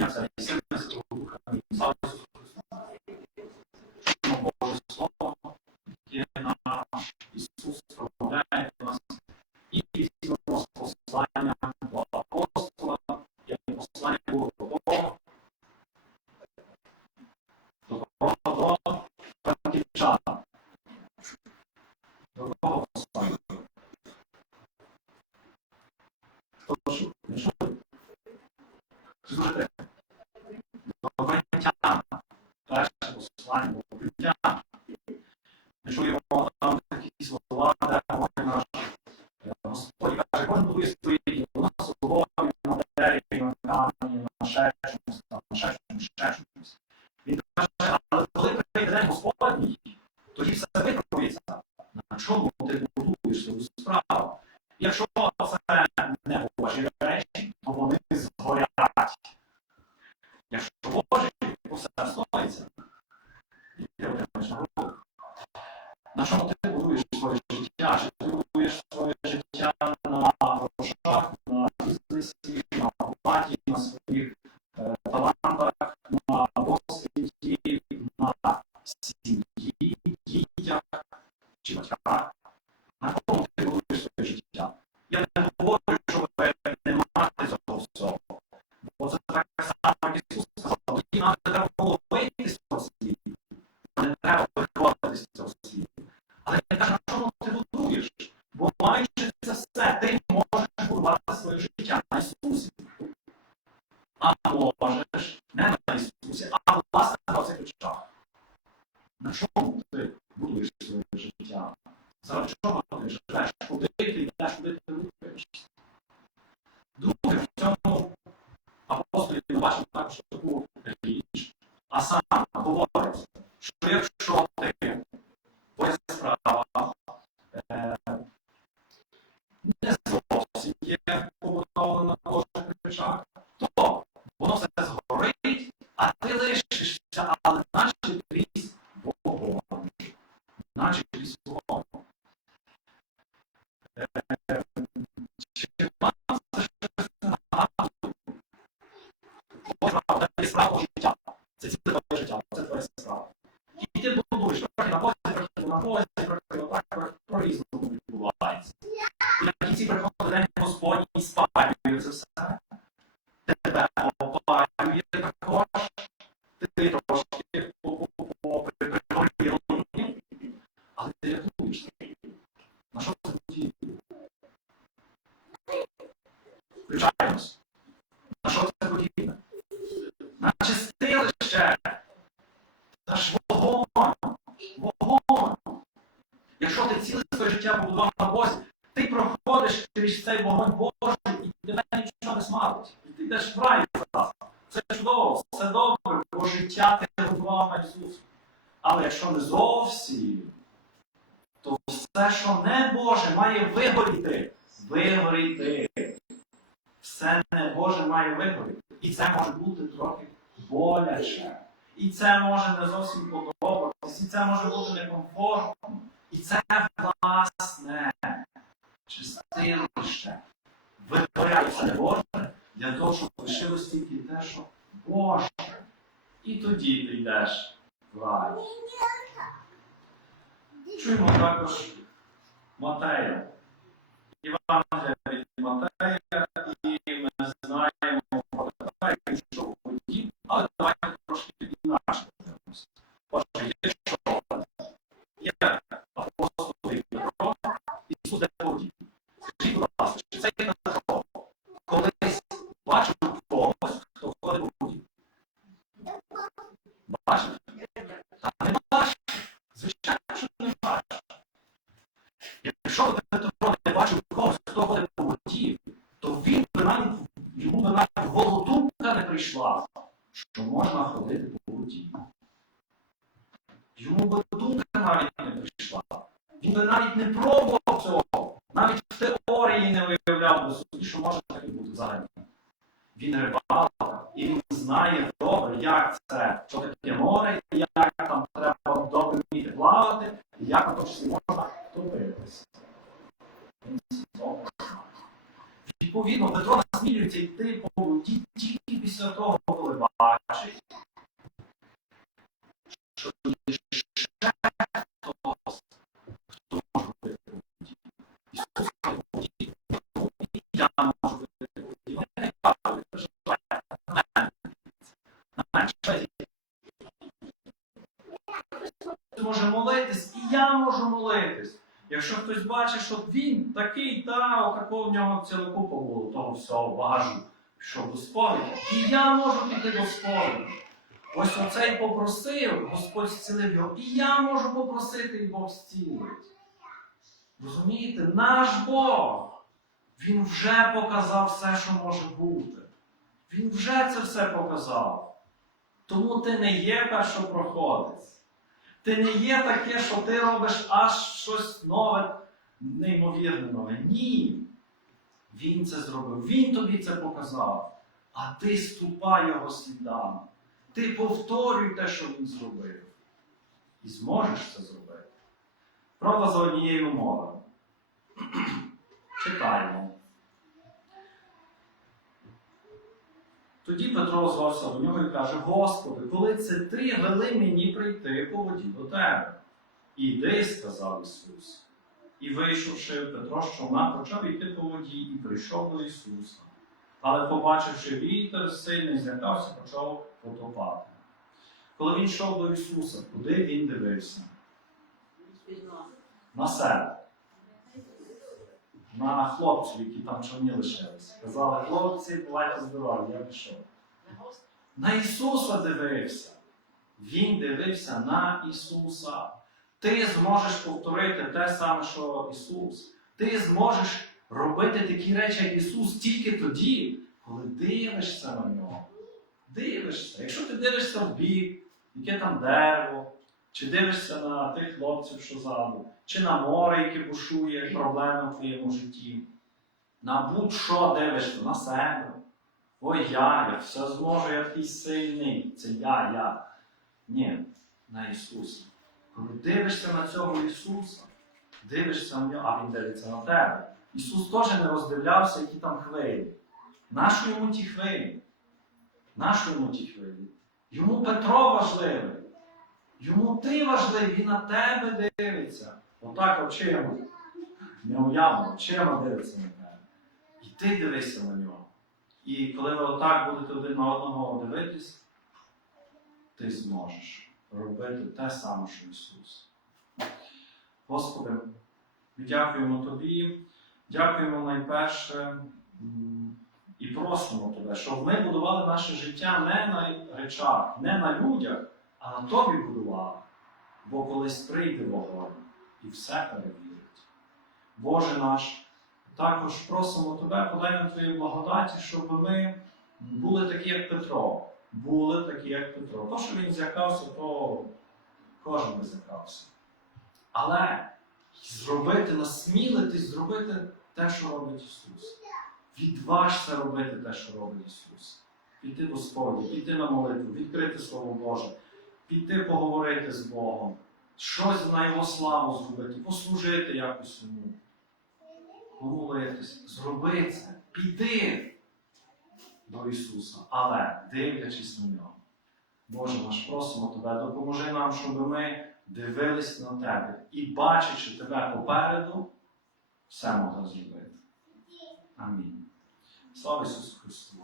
criança, em cima do послання до Коринтян. Ми чуємо там такі слова, де говорить наш Господь каже, кожен будує свої дії. У нас слово на дереві, на камені, на ще чомусь, на ще чомусь, ще чомусь. Він каже, але коли прийде Господній, тоді все виправиться. На чому ти будуєш свою справу? Якщо це не Божі речі, то вони згорять. Якщо Божі, то все стоїться. І ти отримаєш нагороду. На чому ти будуєш своє життя? Чи ти будуєш своє життя на грошах, на бізнесі, на оплаті, на своїх е, талантах, на досвіді, на сім'ї, дітях чи батьках? На кому ти будуєш своє життя? Я не говорю, що ви не маєте цього всього. Бо це так само, як Ісус сказав, тоді нам не треба було вийти з цього світу. Не треба виходити з цього світу. Але я кажу, на чому ти будуєш? Бо маючи це все, ти можеш будувати своє життя на Ісусі. А можеш не на Ісусі, а власне на цих речах. На чому ти будуєш своє життя? Заради чого ти живеш? Куди ти йдеш, куди ти рухаєшся? Друге, в цьому апостолі ми бачимо також таку річ. А сам говорить, що якщо ти твоя справа е, не зовсім є побудована на Божих речах, то воно все згорить, а ти лишишся, але наче крізь Богом. Наче крізь Богом. Е, Чи вам це щось нагадує? Божа правда, це справа життя. Це ціле твоє життя, це твоя справа. І ти будуєш трохи на бозі, на бозі, трохи по-різному відбувається. І на кінці приходить день Господній спалює це все. Тебе опалює також. Ти трошки пригоріли, але ти рятуєшся. На що це подіє? Включаємось. На що це подібне? На чистилище. Та ж вогонь. Вогонь. Якщо ти ціле своє життя побудував на ти проходиш крізь цей вогонь Божий і тебе нічого не смалить. І ти йдеш в рай зараз. Це чудово, все добре, бо життя ти будував на Ісусі. Але якщо не зовсім, то все, що не Боже, має вигоріти. Вигоріти. Все не Боже має вигоріти. І це може бути трохи боляче. І це може не зовсім подобатися, і це може бути некомфортно. І це власне чистилище. витворяється Боже для того, щоб лишилось тільки те, що Боже. І тоді ти йдеш в рай. Чуємо також Матея. Івангелія від Матея, і ми знаємо про Матея, що в воді, але давайте трошки інакше подивимося. Отже, є що? Є апостоли Петро, Ісус де по воді. Скажіть, будь ласка, чи цей Петро колись бачив когось, хто ходить по воді? Бачив? Та не бачив. Звичайно, що не бачив. Якщо Петро не бачив когось, хто ходить по воді, то він навіть йому навіть в не прийшла, що можна ходити по воді. Йому би думка навіть не прийшла. Він би навіть не пробував цього, навіть в теорії не виявляв що може таке бути взагалі. Він рибалка, і він знає добре, як це, що таке море, як там треба добре вміти плавати, і як отож можна топитися. Він. Відповідно, Петро насмілюється йти по воді тільки після того, коли бачить, що я можу молитись. Якщо хтось бачить, що він такий, та отако в нього ціла купа було, того всього багажу, пішов до і я можу піти до сповіді. Ось оцей попросив, Господь зцілив його, і я можу попросити, і Бог зцілить. Розумієте, наш Бог, Він вже показав все, що може бути. Він вже це все показав. Тому ти не є першопроходець. Ти не є таке, що ти робиш аж щось нове, неймовірне нове. Ні. Він це зробив, він тобі це показав. А ти ступай його слідами. Ти повторюй те, що він зробив. І зможеш це зробити. Правда, за однією умовою. Читаємо. Тоді Петро звався до нього і каже: Господи, коли це ти вели мені прийти по воді до тебе. Іди, сказав Ісус. І вийшовши, Петро з човна, почав йти по воді і прийшов до Ісуса. Але, побачивши вітер сильний, злякався, почав потопати. Коли він йшов до Ісуса, куди він дивився? На себе. На хлопців, які там човні лишилися. Казали, хлопці, бувайте здорові, я пішов. На Ісуса дивився. Він дивився на Ісуса. Ти зможеш повторити те саме, що Ісус. Ти зможеш робити такі речі, як Ісус, тільки тоді, коли дивишся на нього. Дивишся. Якщо ти дивишся в бік, яке там дерево, чи дивишся на тих хлопців, що ззаду, чи на море, яке бушує проблеми в твоєму житті, на будь-що дивишся на себе. Ой, я, я все зможу, я такий сильний. Це я, я. Ні, на Ісуса. Коли дивишся на цього Ісуса, дивишся на нього, а Він дивиться на тебе. Ісус теж не роздивлявся, які там хвилі. Нащо йому ті хвилі? Нащо йому ті хвилі? Йому Петро важливий. Йому ти важливий, він на тебе дивиться. Отак очима. Не уявно, очима дивиться на тебе. І ти дивишся на нього. І коли ви отак будете один на одного дивитись, ти зможеш робити те саме, що Ісус. Господи, ми дякуємо Тобі, дякуємо найперше і просимо Тебе, щоб ми будували наше життя не на речах, не на людях, а Тобі будували. Бо колись прийде вогонь і все перевірить. Боже наш, також просимо Тебе, подай нам Твої благодаті, щоб ми були такі, як Петро. Були такі, як Петро. То, що він злякався, то кожен би злякався. Але зробити, насмілитись, зробити те, що робить Ісус. Відважся робити те, що робить Ісус. Піти до піти на молитву, відкрити Слово Боже, піти поговорити з Богом, щось на Його славу зробити, послужити якось йому помолитись, зроби це, піди до Ісуса, але дивлячись на нього. Боже наш, просимо Тебе, допоможи нам, щоб ми дивились на Тебе і, бачачи Тебе попереду, все могли зробити. Амінь. Слава Ісусу Христу!